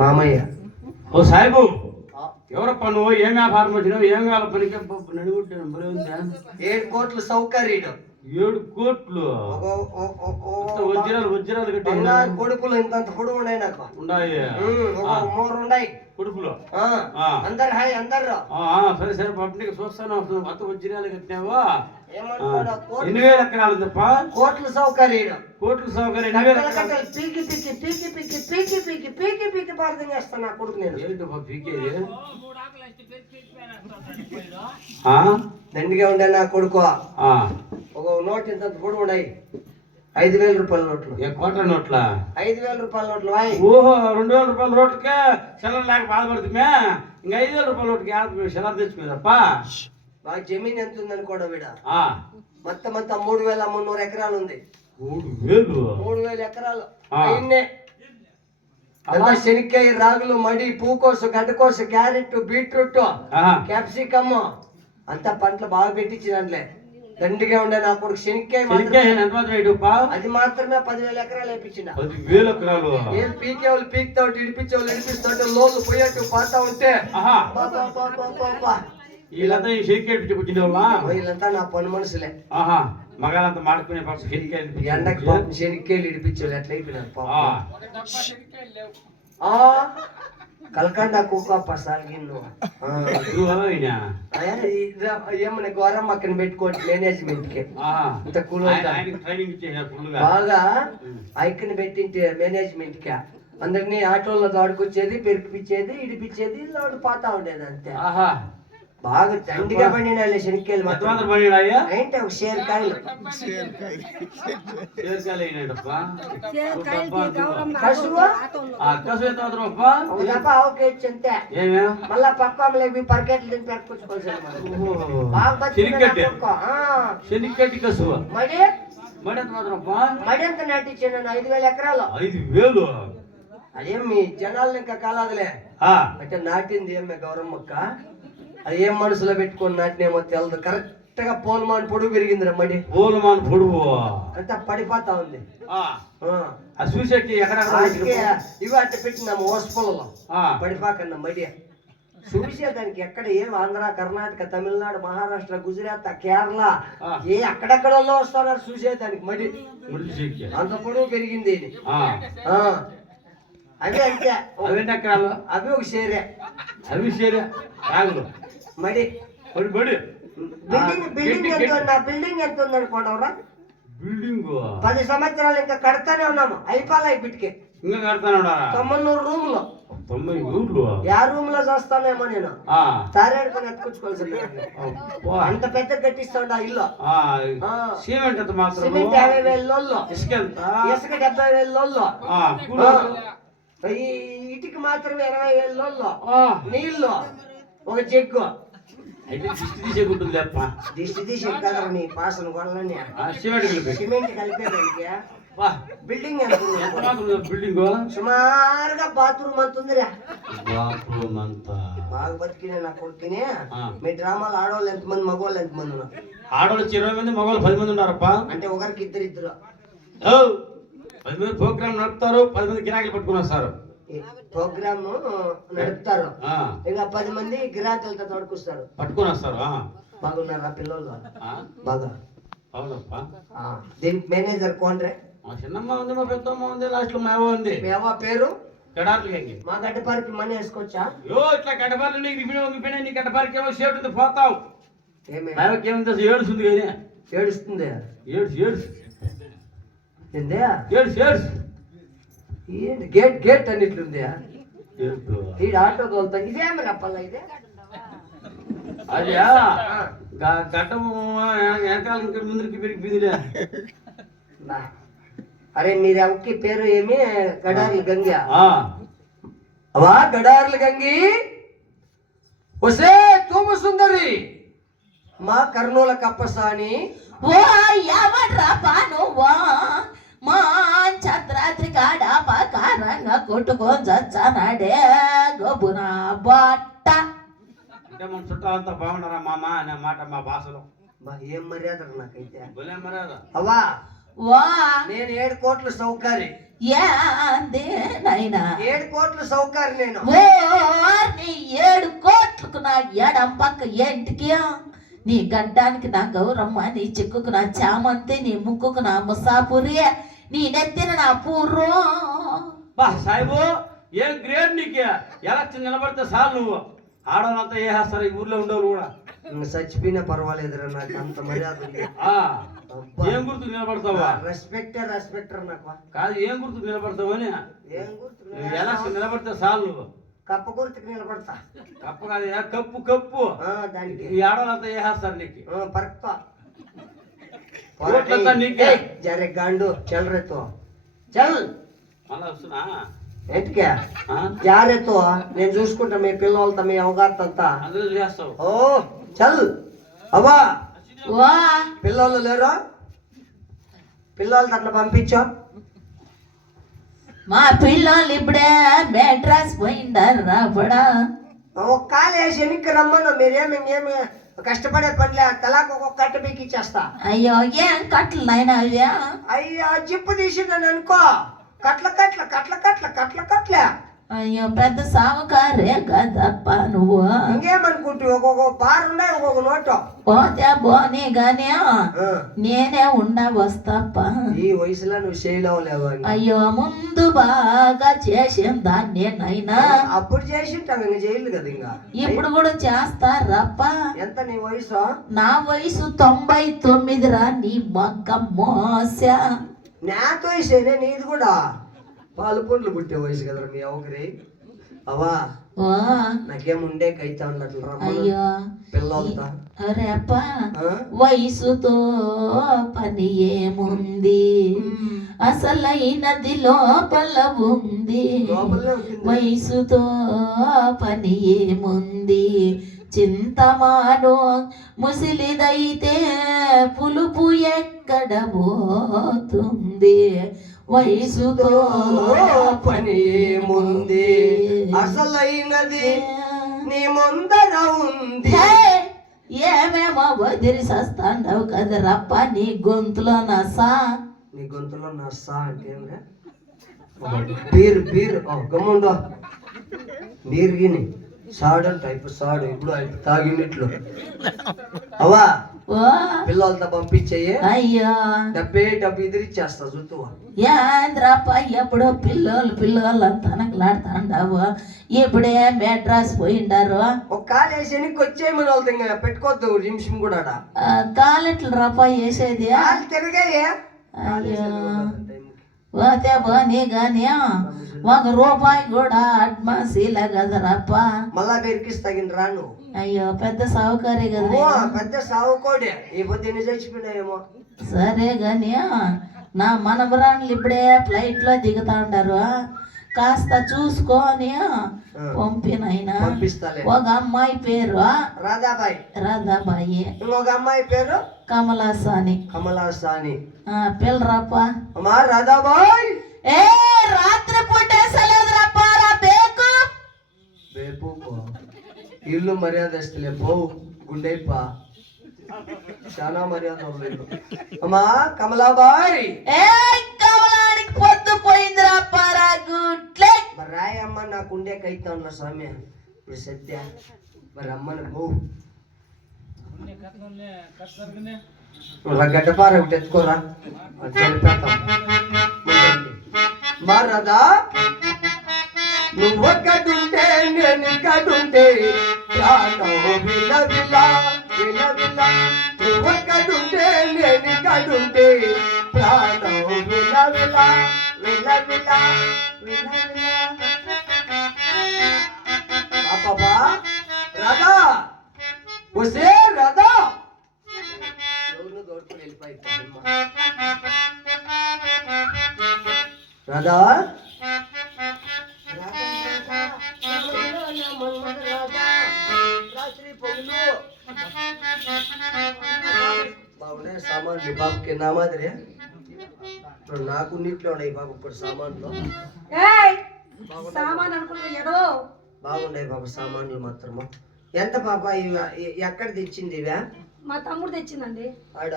మామయ్య ఓ సాయిబు ఎవరప్ప నువ్వు ఏం వ్యాపారం వచ్చినావు ఏం కావాలి పనికి నడుగుంటాను 7 కోట్ల సౌకర్యం 7 కోట్లు వజ్రాలు కట్టి కొడుకులు ఇంత పొడుగు ఉన్నాయి నాకు ఉన్నాయి 3 ఉన్నాయి కొడుకులు అందరు హాయ్ అందరు సరే సరే పబ్లిక్ చూస్తాను అంత వజ్రాలు కట్టినావా ఏమంటాడు 8,000 ఎకరాలు తప్ప కోట్ల సౌకర్యం పీకి పీకి ప్రార్థన చేస్తాను నా కొడుకు నేను పీకేది దండిగా ఉండే నా కొడుకు ఒక నోట్ ఇంత పొడి ఉన్నాయి 5,000 రూపాయల నోట్లు కోట్ల నోట్ల 5,000 రూపాయల నోట్లు ఓహో 2,000 రూపాయల నోట్లకే సెలవు లేక బాధపడుతుమే ఇంకా 5,000 రూపాయల నోట్లకి సెలవు తెచ్చుకునేదప్ప బాగా జమీన్ ఎంత ఉందని కూడా వీడ మొత్తం 3,300 ఎకరాలు ఉంది 3,000 ఎకరాలు శనిక్కాయ రాగులు మడి పూకోసు గడ్డకోసు క్యారెట్ బీట్రూట్ క్యాప్సికమ్ అంతా పంటలు బాగా పెట్టించినట్లే దండిగా ఉండే నా కొడుకు శనిక్కాయ అది మాత్రమే 10,000 ఎకరాలు వేయించిన 10,000 ఎకరాలు ఏం పీకేవాళ్ళు పీకుతావు ఇడిపించేవాళ్ళు ఇడిపిస్తుంటే లోన్లు పోయేట్టు పోతా ఉంటే వీళ్ళంతా ఈ శనిక్కాయ వీళ్ళంతా నా పని మనుషులే మగాలంతా మాడుకునే ఎండకి శనిక్కాయలు ఇడిపించేవాళ్ళు ఎట్లా అయిపోయినారు కలకండ కుక్క సాగిన్ను ఏమన్నా గౌరవం అక్కడ పెట్టుకోండి మేనేజ్మెంట్ కి ఇంత బాగా ఐక్యని పెట్టింటే మేనేజ్మెంట్ కి అందరినీ ఆటోల్లో దాడుకొచ్చేది పెరికిపించేది ఇడిపించేది ఇలా పోతా ఉండేది అంతే బాగా దండిగా పండినా శనిక్కాయలు ఏంటి ఒక షేర్కాయలు అంతే మళ్ళా పక్క పరకెట్లు తిని పెట్టుకోవచ్చు మడి ఎంత నాటించాను 5,000 ఎకరాలు 5,000 అదేం మీ జనాలు ఇంకా కాలాదులే అంటే నాటింది ఏమే గౌరమ్మక్క అది ఏం మనసులో పెట్టుకొని నాటినేమో తెలదు కరెక్ట్ గా పోల్మాన్ పొడుగు పెరిగిందిరా మడి పోల్మాన్ పొడుగు అంతా పడిపోతా ఉంది చూసేకి ఇవి అంటే పెట్టినాము ఓస్పొలలో పడిపోకన్నా మడి చూసేదానికి ఎక్కడ ఏం ఆంధ్ర కర్ణాటక తమిళనాడు మహారాష్ట్ర గుజరాత్ కేరళ అక్కడెక్కడ వస్తున్నారు చూసేదానికి మడి అంత పొడుగు పెరిగింది అవి అంతే ఎకరాలు అవి ఒక షేరే రాగులు మడి బడి బిల్డింగ్ ఎంత ఉందనుకోండిరా బిల్డింగ్ 10 సంవత్సరాలు ఇంకా కడతానే ఉన్నాము అయిపోలే బిట్కి ఇంకా కడతానే 90 రూములు 90 యా రూమ్ లో చేస్తానేమో నేను తారేడుకొని ఎత్తుకొచ్చుకోవాల్సింది అంత పెద్ద కట్టిస్తా ఇల్లు సిమెంట్ 50,000 ఇసుక 70,000 ఈ ఇటుకి మాత్రమే 20,000 నీళ్ళు ఒక జగ్గు దిష్టి తీసి కదా నీ పాసన కొనలని సిమెంట్ కలిపేదానికి బిల్డింగ్ బిల్డింగ్ సుమారుగా బాత్రూమ్ అంత ఉందిరా బాగా బతికినా నా కొడుకుని మీ డ్రామాలు ఆడవాళ్ళు ఎంతమంది మగవాళ్ళు ఎంతమంది ఉన్నారు ఆడవాళ్ళు 20 మంది మగవాళ్ళు 10 మంది ఉన్నారప్ప అంటే ఒకరికి ఇద్దరు 10 మంది ప్రోగ్రామ్ నడుపుతారు 10 మంది గిరాకీలు పట్టుకుని వస్తారు ప్రోగ్రామ్ నడుపుతారు. ఆ, ఇంకా 10 మంది గిరాకులతో తోడుకొస్తారు. పట్టుకొని వస్తారు. బాగున్నారా పిల్లలు? ఆ, బాగా. అవునప్పా. దీనికి మేనేజర్ కోన్రే? మా చిన్నమ్మ ఉంది, మా పెద్దమ్మ ఉంది, లాస్ట్ లో మేవ ఉంది. మీ అవ్వ పేరు? గడార్లు గంగి. మా గడ్డపారికి మనీ వేసుకోవచ్చా? యో ఇట్లా గడ్డపార్లు నీకు రిపీట్ వంగిపోయినా నీ గడ్డపారికి ఏమో సేపు ఉంది, పోతావు. ఏమే మేవకి ఏముంది ఏడుస్తుంది కానీ ఏడుస్తుంది? ఏడ్స్ ఏడ్స్ ఏందే ఏడ్స్ ఏడ్స్ ఏంటి గేట్ గేట్ అన్నిట్లుంది. ఏడుపు. ఈ ఆటో తోలుతా ఇదేమి రప్పల్లా ఇదే? అది గడ్డం వెనకాల ఇంకా ముందుకి పెరిగిపోయిందిలే. బా. అరే మీరు అవ్వకి పేరు ఏమి? గడార్లు గంగి. అవా గడార్లు గంగి వసే తూము సుందరి మా కర్నూల కప్పసాని. ఓ ఎవడ్రా పానువా మా చంద్రాద్రి కాడ పకారంగా కొట్టుకొని చచ్చానాడే గోబున బట్ట. అంటే మన చుట్టాలంతా బాగున్నారా మామ అనే మాట మా భాషలో. బా ఏం మర్యాద నాకైతే. భలే మర్యాద. అవా వా నేను 7 కోట్ల సౌకర్యం. ఏంది నైనా 7 కోట్ల సౌకర్యం నేను. ఓ నీ 7 కోట్లకు నా ఎడం పక్క ఏంటికి? నీ గడ్డానికి నా గౌరమ్మ, నీ చిక్కుకు నా చామంతి, నీ ముక్కుకు నా ముసాపురి, నీ నెత్తిన నా పూర్వం. బా సాయిబు ఏం గ్రేట్ నీకు. ఎలక్షన్ నిలబడితే చాలు నువ్వు. ఆడవాళ్ళంతా ఏ వేస్తారు ఈ ఊర్లో ఉండేవాళ్ళు కూడా. ఇంక చచ్చిపోయినా పర్వాలేదురా, నాకు అంత మర్యాద ఉంది. ఆ, ఏం గుర్తు నిలబడతావా? రెస్పెక్టర్ నాకు. కాదు ఏం గుర్తు నిలబడతావు అని. ఏం గుర్తు? ఎలక్షన్ నిలబడితే చాలు నువ్వు. కప్ప గుర్తుకు నిలబడతా. కప్పు కాదు కప్పు కప్పు. దానికి ఈ ఆడవాళ్ళంతా ఏ వేస్తారు నీకు. పరక్తా ఓట్లంతా నీకే. జరే గాండు చల్ రేతో చల్. మళ్ళా వస్తున్నా ఎట్కే జారేతో నేను చూసుకుంటా మీ పిల్లలతో, మీ అవగాహనంతా. అందరూ చేస్తావు. ఓ చల్. అవ్వా వా పిల్లలు లేరు? పిల్లలతో అట్లా పంపించా. మా పిల్లలు ఇప్పుడే మెడ్రాస్ పోయిండారు రాబడా. ఒక కాలు వేసి వెనక్కి రమ్మను. మీరేమి కష్టపడే పనిలే, తలాకు ఒక కట్ట పీకిచ్చేస్తా. అయ్యో ఏం కట్లు నాయన అవ్యా? అయ్యా జిప్పు తీసినాను అనుకో, కట్ల కట్ల కట్ల కట్ల కట్ల కట్లే. అయ్యో పెద్ద సావుకారే కదప్ప నువ్వు. ఇంకేమనుకుంటు ఒక్కొక్క బార్ ఉన్నాయి, ఒక్కొక్క నోటు. పోతే పోనీ గానీ నేనే వస్తాప్ప. ఈ వయసులో నువ్వు చేయలేవు. అయ్యో ముందు బాగా చేసిన దాన్ని నైనా. అప్పుడు చేసింటావు, ఇంకా చేయలేదు కదా. ఇంకా ఇప్పుడు కూడా చేస్తారప్ప. ఎంత నీ వయసు? నా వయసు 99 రా. నీ మగ్గ మోస. నాతో వయసేనే నీది కూడా. పాలు పండ్లు పుట్టే వయసు కదరా మీ అవకరి. అవా నాకేముండే కైతా ఉన్నట్లు అయ్యో పిల్లలతో. అరే అప్ప వయసుతో పని ఏముంది, అసలైనది లోపల ఉంది. వయసుతో పని ఏముంది, చింతమాను ముసిలిదైతే పులుపు ఎక్కడ పోతుంది. వయసుతో పని ఏముంది, అసలైనది నీ ముందర ఉంది. ఏమేమో వదిలి సస్తాండవు కదరప్ప నీ గొంతులో నసా. నీ గొంతులో నసా అంటే బీరు బీరు గమ్ముండో. బీరు గిని సాడు అంటే ఇప్పుడు సాడు, ఇప్పుడు తాగినట్లు. అవా పిల్లలతో పంపించేయి. అయ్యో డబ్బు ఎదిరిచ్చేస్తా చూతువా. ఏంద్రప్ప ఎప్పుడో పిల్లలు తనకలాడుతాండావు. ఇప్పుడే మెడ్రాస్ పోయిండారు. ఒక కాలు వేసి వెనక్కి వచ్చేయమని వాళ్ళతో ఇంకా పెట్టుకోవద్దు నిమిషం కూడా. కాలెట్లు రప్ప వేసేది. తిరిగాయే. అయ్యో పోతే పోనీ గాని ₹1 కూడా అడ్మాసీల కదరప్ప. మళ్ళా బెరికిస్ తగిన రాను. అయ్యో పెద్ద సావుకారి కదా. పెద్ద సావుకోడే. ఈ పొద్దు ఎన్ని చచ్చిపోయినాయేమో. సరే గాని నా మనమరాళ్ళు ఇప్పుడే ఫ్లైట్ లో దిగుతా ఉండారు. కాస్త చూసుకొని పంపినైనా. ఒక అమ్మాయి పేరు రాధాబాయి. రాధాబాయి. ఇంకొక అమ్మాయి పేరు కమలాసాని. కమలాసాని. పిల్లరప్ప. అమ్మా రాధాబాయి. ఏ రాత్రి పుట్టేసలేదు రప్పారా బేకు. బేపు ఇల్లు మర్యాద ఇస్తలే పోవు గుండెప్ప. చాలా మర్యాద లేదు. అమ్మా కమలాబాయి. ఏ కమలానికి పొద్దు పోయింది రప్పారా గుడ్లే. మరి రాయమ్మ నాకుండే కైతా ఉన్నా స్వామి ఇప్పుడు సత్య మరి అమ్మని మో గడ్డపార ఒకటి ఎత్తుకోరా మరదా నువ్వు ఒక్కడుంటే నేను ఇక్కడుంటే ప్రాణం విల విల విల విల నువ్వు ఒక్కడుంటే నేను ఇక్కడుంటే ప్రాణం విల విల విల విల విల విల బాబా రాధా వసే రాధా ఎవరిని దోడుకుని వెళ్ళిపోయి రాధా బాబునే సామాన్లు బాబుకి నా మాదిరి ఇప్పుడు నాకు నీటిలో ఉన్నాయి బాబు ఇప్పుడు సామాన్లు సామాన్ అనుకుంటా ఏదో బాగున్నాయి బాబు సామాన్లు మాత్రము ఎంత పాప ఎక్కడ తెచ్చింది ఇవా మా తమ్ముడు తెచ్చిందండి ఆడ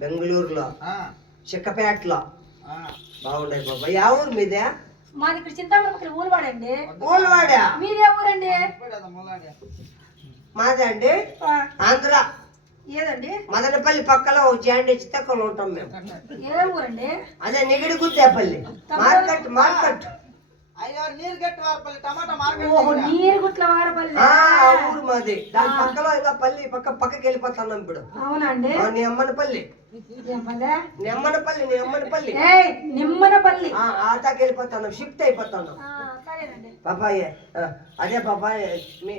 బెంగళూరులో చిక్కపేటలో బాగున్నాయి బాబా యా ఊరు మీదే మాది ఇక్కడ చింతామణి ఊరువాడండి ఊళ్ళవాడా మీదే ఊరండి మాదే అండి ఆంధ్ర ఏదండి మదనపల్లి పక్కలో జాండి చిత్తకలు ఉంటాం మేము ఏ ఊరండి అదే నిగిడి గుత్తేపల్లి మార్కెట్ మార్కెట్ ఓహో నీరుగుట్ల వారపల్లి ఆ ఊరు మాది దాని పక్కలో ఇంకా పల్లి పక్కకి వెళ్ళిపోతున్నాం ఇప్పుడు అవునండి నీ అమ్మనపల్లి ఏం పల్లె నీ అమ్మనపల్లి నిమ్మనపల్లి ఆతాకి వెళ్ళిపోతున్నాం షిఫ్ట్ అయిపోతున్నాం సరేనండి పాపాయ్ అదే పాపాయ్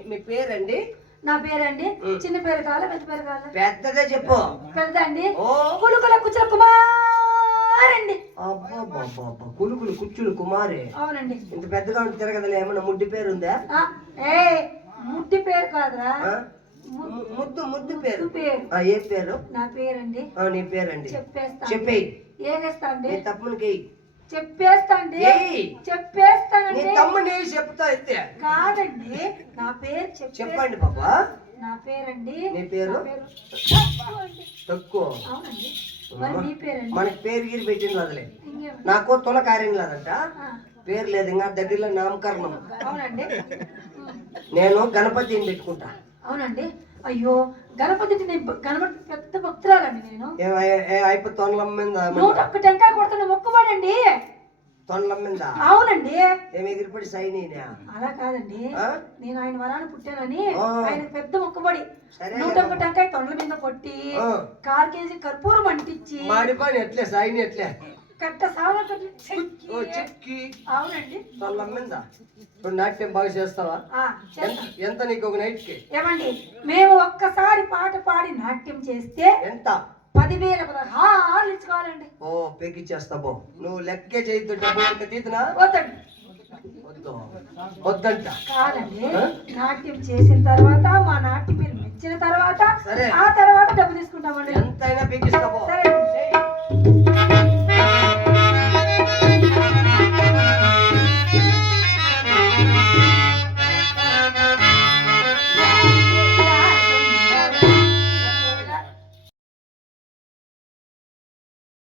మీ పేరండి నా పేరండి చిన్న పేరు కావాలా పెద్ద పేరు కావాలా పెద్దదే చెప్పు పెద్ద అండి ఓ కులుకుల కుచల కుమారండి కులుకులు కుచ్చులు కుమారి అవునండి ఇంత పెద్దగా ఉంటే తిరగదలే ఏమన్నా ముడ్డి పేరు ఉందా ముట్టి పేరు కాదురా ముద్దు పేరు పేరు ఏ పేరు నా పేరండి నీ పేరండి చెప్పేస్తా చెప్పేయి ఏగేస్తా అండి తమ్మునికి చెప్పేస్తా అండి ఏయ్. చెప్పేస్తానండి తమ్ముని చెప్తా అయితే కాదండి నా పేరు చెప్పండి పాపా నా పేరండి నీ పేరు తక్కువ అవునండి మరి మీ పేరండి మనకి పేరు గీరు పెట్టింది వదిలే ఇంకేం నాకు తొల కార్యం లేదంట పేరు లేదు ఇంకా దగ్గరలో నామకరణం అవునండి నేను గణపతిని పెట్టుకుంటా అవునండి అయ్యో గణపతి గణపతి పెద్ద భక్తురాలండి నేను అయిపో తొనలం మీద 101 టెంకాయ కొడుతున్న మొక్కుబడండి తొనలం మీద అవునండి ఏమి ఎగిరిపడి సైని అలా కాదండి నేను ఆయన వరాన్ని పుట్టానని ఆ. ఆయన పెద్ద మొక్కుబడి సరే 101 టెంకాయ తొండల మీద కొట్టి ఆ. 4 కేజీ కర్పూరం అంటించి మాడిపోయి ఎట్లే సైని ఎట్లే కట్ట సామాన్ ఓ చెక్కి అవునండి తొనలం మీద ఇప్పుడు నాట్యం బాగా చేస్తావా చేస్తా. ఎంత నీకు ఒక నైట్ కి ఏమండి మేము ఒక్కసారి పాట పాడి నాట్యం చేస్తే ఎంత 10,000 16 ఇచ్చుకోవాలండి ఓ పెక్కిచ్చేస్తా బో నువ్వు లెక్కే చేయొద్దు డబ్బు ఇంకా తీతునా వద్దండి వద్దు వద్దంట కాదండి నాట్యం చేసిన తర్వాత మా నాట్యం మీరు మెచ్చిన తర్వాత సరే. ఆ తర్వాత డబ్బు తీసుకుంటామండి ఎంతైనా పెక్కిస్తా బో సరే